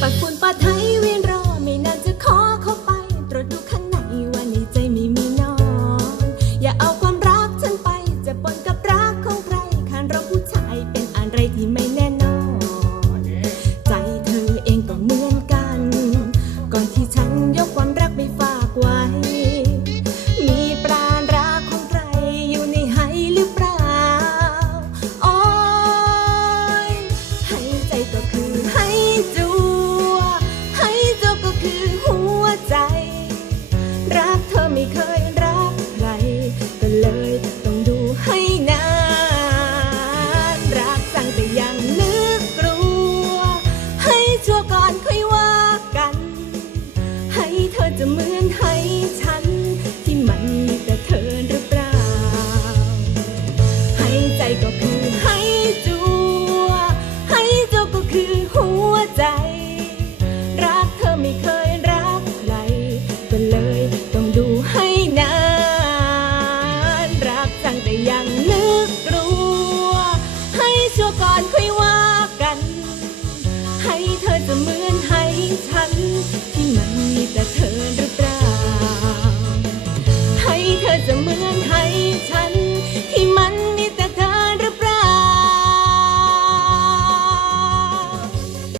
ปัดฝุ่นปัดไทยเวียนรอไม่นานจะขอเข้าไป ตรวจดูข้างในว่าในใจไม่มีนอน อย่าเอาความรักฉันไป จะปนกับรักของใครคันเราผู้ชายเป็นอะไรที่ไม่ ให้เธอจะเหมือนให้ฉัน ที่มันมีแต่เธอหรือเปล่าให้ใจก็คือ